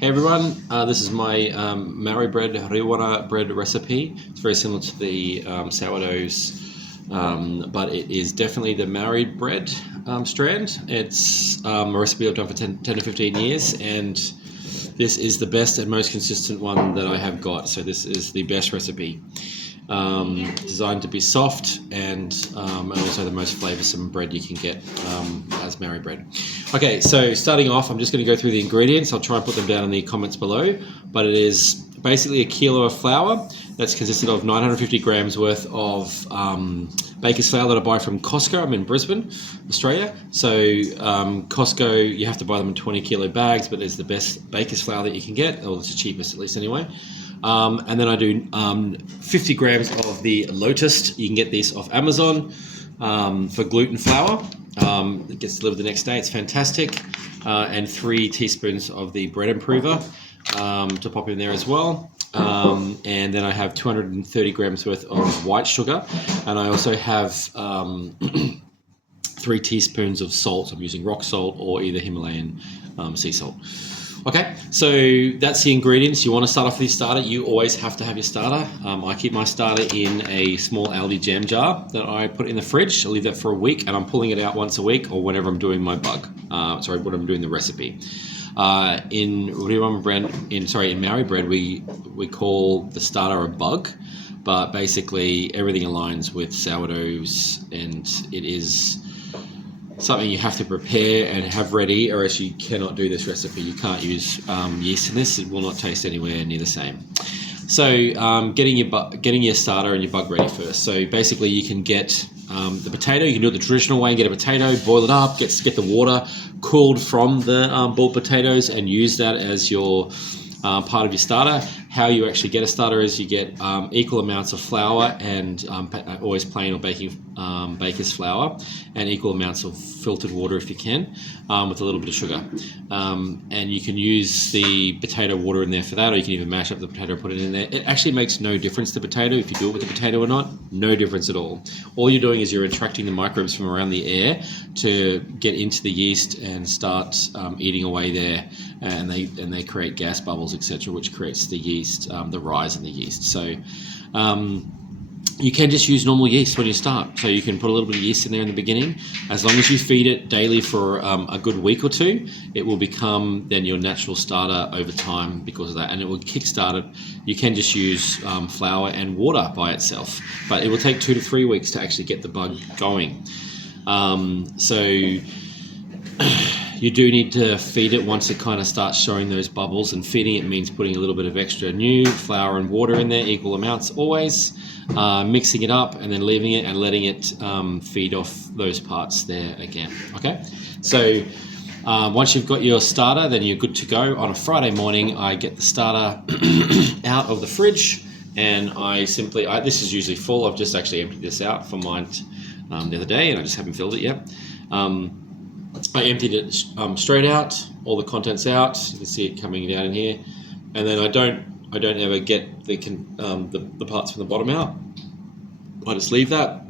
Hey everyone, this is my Maori bread, Rewana bread recipe. It's very similar to the sourdoughs, but it is definitely the Maori bread strand. It's a recipe I've done for 10 to 15 years, and this is the best and most consistent one that I have got. So this is the best recipe. Designed to be soft and also the most flavoursome bread you can get as Maori bread. Okay, so starting off, I'm just going to go through the ingredients. I'll try and put them down in the comments below, but it is basically a kilo of flour that's consisted of 950 grams worth of baker's flour that I buy from Costco. I'm in Brisbane, Australia. So Costco, you have to buy them in 20 kilo bags, but it's the best baker's flour that you can get, or it's the cheapest at least anyway. And then I do 50 grams of the Lotus. You can get this off Amazon for gluten flour. It gets delivered the next day. It's fantastic. And 3 teaspoons of the bread improver to pop in there as well. And then I have 230 grams worth of white sugar. And I also have 3 teaspoons of salt. I'm using rock salt or either Himalayan sea salt. Okay, so that's the ingredients. You want to start off with your starter. You always have to have your starter. I keep my starter in a small Aldi jam jar that I put in the fridge. I leave that for a week, and I'm pulling it out once a week or whenever I'm doing my when I'm doing the recipe. In Maori bread, we call the starter a bug, but basically everything aligns with sourdoughs, and it is something you have to prepare and have ready, or else you cannot do this recipe. You can't use yeast in this. It will not taste anywhere near the same. So getting your starter and your bug ready first. So basically you can get the potato. You can do it the traditional way and get a potato, boil it up, get the water cooled from the boiled potatoes, and use that as your part of your starter. How you actually get a starter is you get equal amounts of flour and always plain or baker's flour, and equal amounts of filtered water if you can, with a little bit of sugar. And you can use the potato water in there for that, or you can even mash up the potato and put it in there. It actually makes no difference to the potato if you do it with the potato or not. No difference at all. All you're doing is you're attracting the microbes from around the air to get into the yeast and start eating away there, and they create gas bubbles, etc., which creates the yeast, the rise in the yeast. So you can just use normal yeast when you start. So you can put a little bit of yeast in there in the beginning. As long as you feed it daily for a good week or two, it will become then your natural starter over time because of that, and it will kickstart it. You can just use flour and water by itself, but it will take 2 to 3 weeks to actually get the bug going. So you do need to feed it once it kind of starts showing those bubbles, and feeding it means putting a little bit of extra new flour and water in there, equal amounts always, mixing it up and then leaving it and letting it feed off those parts there again. Okay, so once you've got your starter, then you're good to go. On a Friday morning, I get the starter out of the fridge, and this is usually full. I've just actually emptied this out for mine the other day, and I just haven't filled it yet. I emptied it straight out, all the contents out. You can see it coming down in here, and then I don't ever get the parts from the bottom out. I just leave that.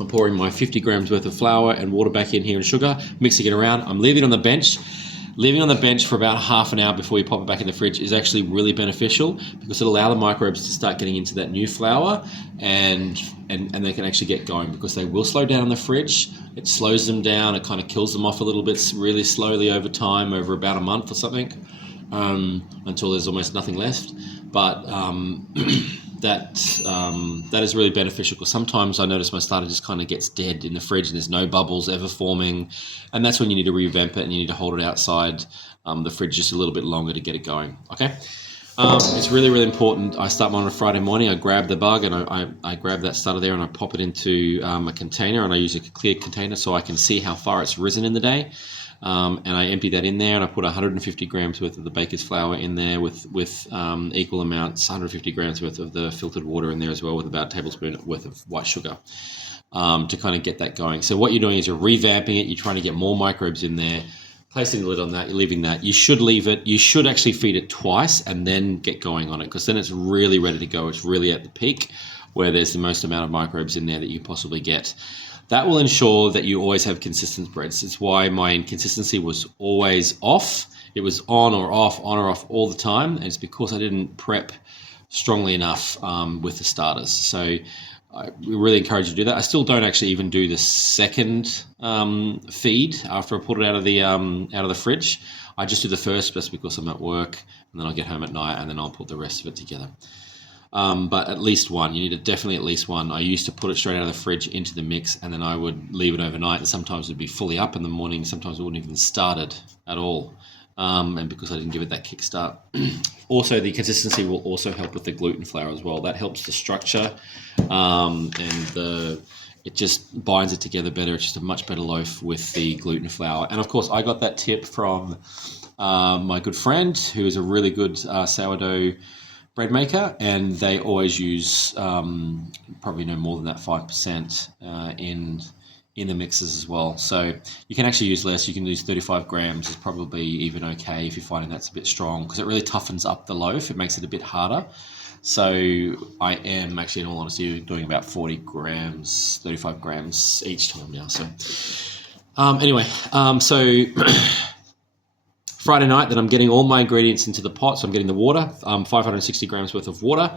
I'm pouring my 50 grams worth of flour and water back in here and sugar, mixing it around. I'm leaving it on the bench. Leaving on the bench for about half an hour before you pop it back in the fridge is actually really beneficial, because it'll allow the microbes to start getting into that new flour, and they can actually get going, because they will slow down in the fridge. It slows them down. It kind of kills them off a little bit really slowly over time, over about a month or something, until there's almost nothing left. But that is really beneficial, because sometimes I notice my starter just kind of gets dead in the fridge and there's no bubbles ever forming, and that's when you need to revamp it and you need to hold it outside the fridge just a little bit longer to get it going. Okay, it's really, really important. I start mine on a Friday morning. I grab the bug and I grab that starter there and I pop it into a container, and I use a clear container so I can see how far it's risen in the day. And I empty that in there, and I put 150 grams worth of the baker's flour in there with equal amounts, 150 grams worth of the filtered water in there as well, with about a tablespoon worth of white sugar, to kind of get that going. So what you're doing is you're revamping it. You're trying to get more microbes in there, placing the lid on that, you're leaving that. You should leave it. You should actually feed it twice and then get going on it, because then it's really ready to go. It's really at the peak where there's the most amount of microbes in there that you possibly get. That will ensure that you always have consistent breads. It's why my consistency was always off. it was on or off all the time. And it's because I didn't prep strongly enough with the starters. So we really encourage you to do that. I still don't actually even do the second feed after I put it out of the fridge. I just do the first just because I'm at work, and then I'll get home at night, and then I'll put the rest of it together. But at least one. You need definitely at least one. I used to put it straight out of the fridge into the mix, and then I would leave it overnight, and sometimes it would be fully up in the morning. Sometimes it wouldn't even started at all. And because I didn't give it that kickstart. Also, the consistency will also help with the gluten flour as well. That helps the structure, and it just binds it together better. It's just a much better loaf with the gluten flour. And of course, I got that tip from my good friend, who is a really good sourdough bread maker, and they always use probably no more than that 5% in the mixes as well. So you can actually use less. You can use 35 grams is probably even okay if you're finding that's a bit strong, because it really toughens up the loaf. It makes it a bit harder. So I am actually, in all honesty, doing about 40 grams, 35 grams each time now. So anyway, so Friday night, then I'm getting all my ingredients into the pot. So I'm getting the water, 560 grams worth of water.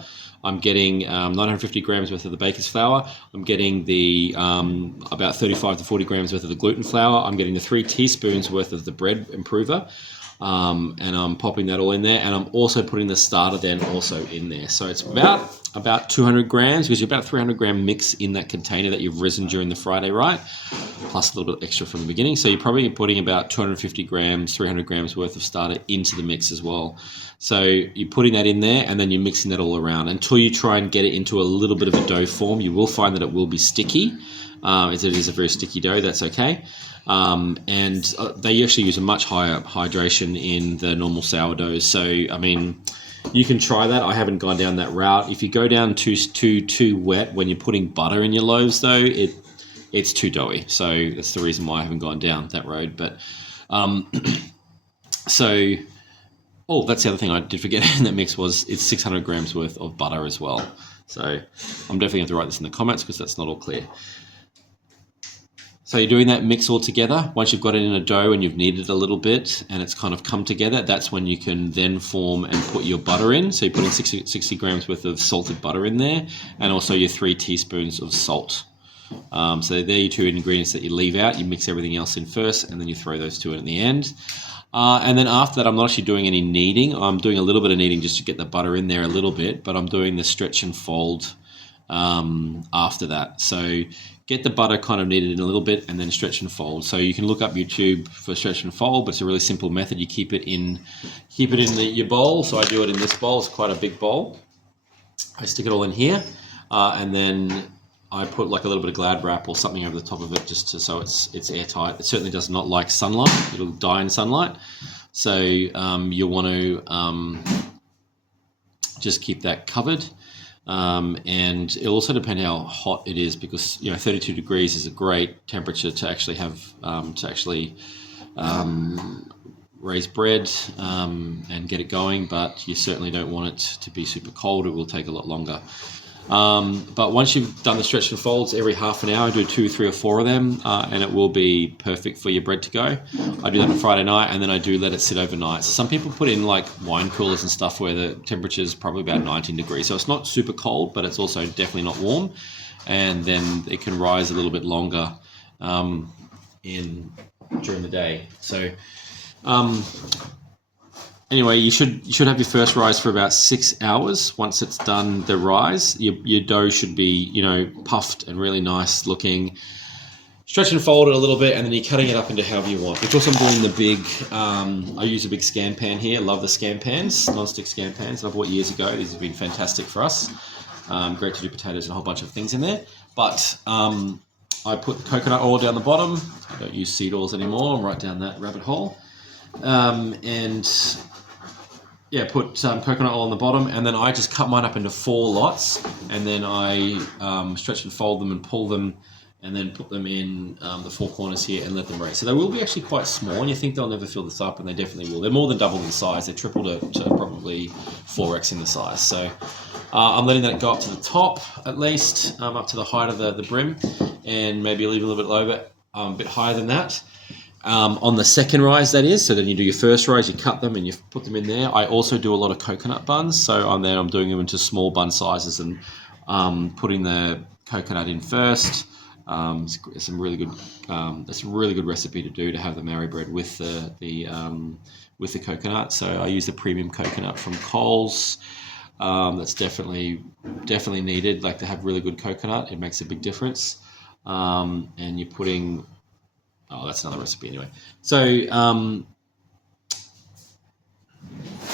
I'm getting 950 grams worth of the baker's flour. I'm getting the about 35 to 40 grams worth of the gluten flour. I'm getting the 3 teaspoons worth of the bread improver. And I'm popping that all in there. And I'm also putting the starter then also in there. So it's about 200 grams, because you're about 300 gram mix in that container that you've risen during the Friday, right? Plus a little bit extra from the beginning. So you're probably putting about 250 grams, 300 grams worth of starter into the mix as well. So you're putting that in there, and then you're mixing that all around until you try and get it into a little bit of a dough form. You will find that it will be sticky. As it is a very sticky dough, that's okay. And they actually use a much higher hydration in the normal sourdoughs. So, I mean, you can try that. I haven't gone down that route. If you go down too wet when you're putting butter in your loaves, though, it's too doughy. So that's the reason why I haven't gone down that road. But so, oh, that's the other thing I did forget in that mix was it's 600 grams worth of butter as well. So I'm definitely going to write this in the comments because that's not all clear. So you're doing that mix all together. Once you've got it in a dough and you've kneaded it a little bit and it's kind of come together, that's when you can then form and put your butter in. So you're putting 60 grams worth of salted butter in there, and also your 3 teaspoons of salt. So they're your 2 ingredients that you leave out. You mix everything else in first, and then you throw those 2 in at the end. And then after that, I'm not actually doing any kneading. I'm doing a little bit of kneading just to get the butter in there a little bit, but I'm doing the stretch and fold after that. So get the butter kind of kneaded in a little bit, and then stretch and fold. So you can look up YouTube for stretch and fold, but it's a really simple method. You keep it in your bowl. So I do it in this bowl. It's quite a big bowl. I stick it all in here, and then I put like a little bit of Glad wrap or something over the top of it so it's airtight. It certainly does not like sunlight. It'll die in sunlight. So you'll want to just keep that covered. And it'll also depend how hot it is, because 32 degrees is a great temperature to actually have raise bread and get it going, but you certainly don't want it to be super cold. It will take a lot longer. But once you've done the stretch and folds every half an hour, do 2, 3 or 4 of them, and it will be perfect for your bread to go. I do that on Friday night, and then I do let it sit overnight. So some people put in like wine coolers and stuff where the temperature is probably about 19 degrees. So it's not super cold, but it's also definitely not warm. And then it can rise a little bit longer during the day. So anyway, you should have your first rise for about 6 hours. Once it's done the rise, your dough should be puffed and really nice looking. Stretch and fold it a little bit, and then you're cutting it up into however you want. Because I'm doing the big, I use a big scan pan here. Love the scan pans, non-stick scan pans that I bought years ago. These have been fantastic for us. Great to do potatoes and a whole bunch of things in there. But I put the coconut oil down the bottom. I don't use seed oils anymore. I'm right down that rabbit hole. Put some coconut oil on the bottom, and then I just cut mine up into 4 lots, and then I stretch and fold them and pull them, and then put them in the 4 corners here and let them raise. So they will be actually quite small, and you think they'll never fill this up, and they definitely will. They're more than double the size. They're triple to probably 4x in the size. So I'm letting that go up to the top, at least, up to the height of the brim, and maybe leave a little bit lower, a bit higher than that. On the second rise, that is. So then you do your first rise, you cut them and you put them in there. I also do a lot of coconut buns. So I'm doing them into small bun sizes and putting the coconut in first. It's some really good. That's a really good recipe to do, to have the Marie bread with the coconut. So I use the premium coconut from Coles. That's definitely needed. Like, to have really good coconut, it makes a big difference. And you're putting. Oh, that's another recipe anyway. So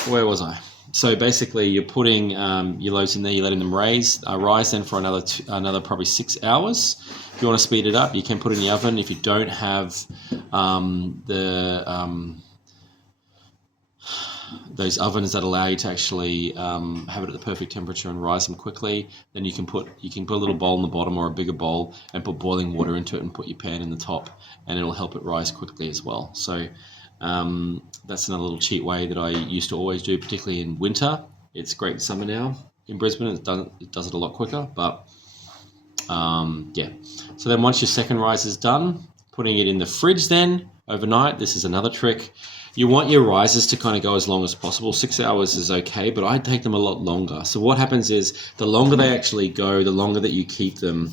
where was I? So basically, you're putting your loaves in there. You're letting them rise then for another probably 6 hours. If you want to speed it up, you can put it in the oven. If you don't have those ovens that allow you to actually have it at the perfect temperature and rise them quickly, then you can put a little bowl in the bottom or a bigger bowl and put boiling water into it and put your pan in the top, and it'll help it rise quickly as well. So that's another little cheat way that I used to always do, particularly in winter. It's great in summer now in Brisbane. It does it a lot quicker, but yeah. So then once your second rise is done, putting it in the fridge then overnight. This is another trick. You want your rises to kind of go as long as possible. 6 hours is okay, but I take them a lot longer. So what happens is, the longer they actually go, the longer that you keep them,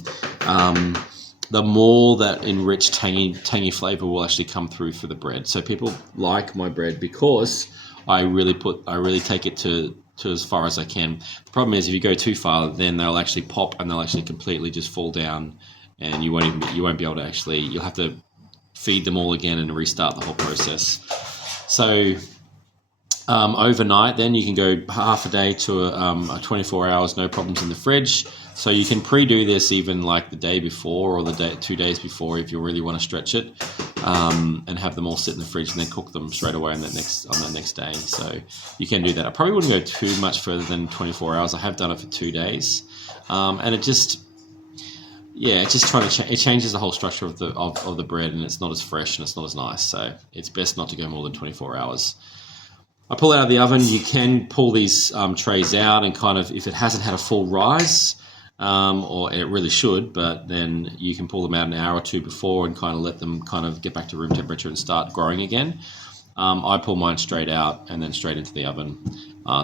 the more that enriched tangy flavor will actually come through for the bread. So people like my bread because I really take it to as far as I can. The problem is, if you go too far, then they'll actually pop and they'll actually completely just fall down, and you won't be able to actually. You'll have to feed them all again and restart the whole process. So overnight, then you can go half a day to a 24 hours, no problems in the fridge. So you can pre-do this even like the day before or 2 days before, if you really want to stretch it, and have them all sit in the fridge and then cook them straight away on the next day. So you can do that. I probably wouldn't go too much further than 24 hours. I have done it for 2 days, and it just it changes the whole structure of the bread, and it's not as fresh and it's not as nice. So it's best not to go more than 24 hours. I pull it out of the oven. You can pull these trays out and kind of, if it hasn't had a full rise, or it really should, but then you can pull them out an hour or two before and kind of let them kind of get back to room temperature and start growing again. I pull mine straight out and then straight into the oven.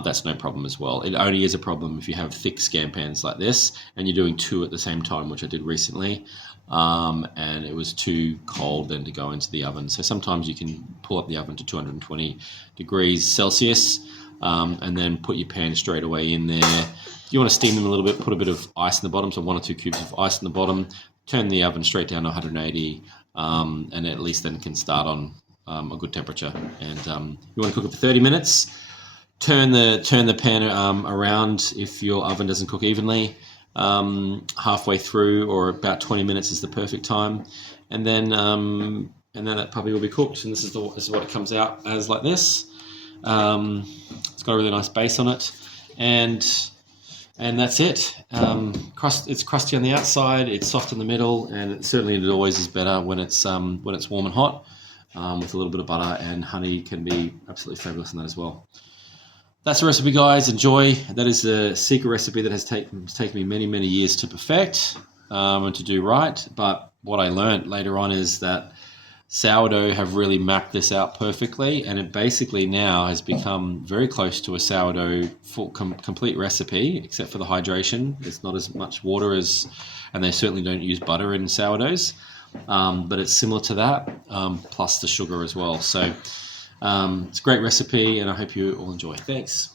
That's no problem as well. It only is a problem if you have thick scam pans like this and you're doing 2 at the same time, which I did recently, and it was too cold then to go into the oven. So sometimes you can pull up the oven to 220 degrees Celsius, and then put your pan straight away in there. You want to steam them a little bit, put a bit of ice in the bottom, so 1 or 2 cubes of ice in the bottom, turn the oven straight down to 180, and at least then can start on a good temperature. And you want to cook it for 30 minutes. Turn the pan around if your oven doesn't cook evenly. Halfway through, or about 20 minutes is the perfect time, and then that puppy will be cooked. And this is what it comes out as, like this. It's got a really nice base on it, and that's it. It's crusty on the outside, it's soft in the middle, and it always is better when it's warm and hot, with a little bit of butter, and honey can be absolutely fabulous in that as well. That's the recipe, guys. Enjoy. That is a secret recipe that has taken me many, many years to perfect, and to do right. But what I learned later on is that sourdough have really mapped this out perfectly, and it basically now has become very close to a sourdough full complete recipe, except for the hydration. It's not as much water and they certainly don't use butter in sourdoughs, but it's similar to that, plus the sugar as well. So it's a great recipe, and I hope you all enjoy. Thanks.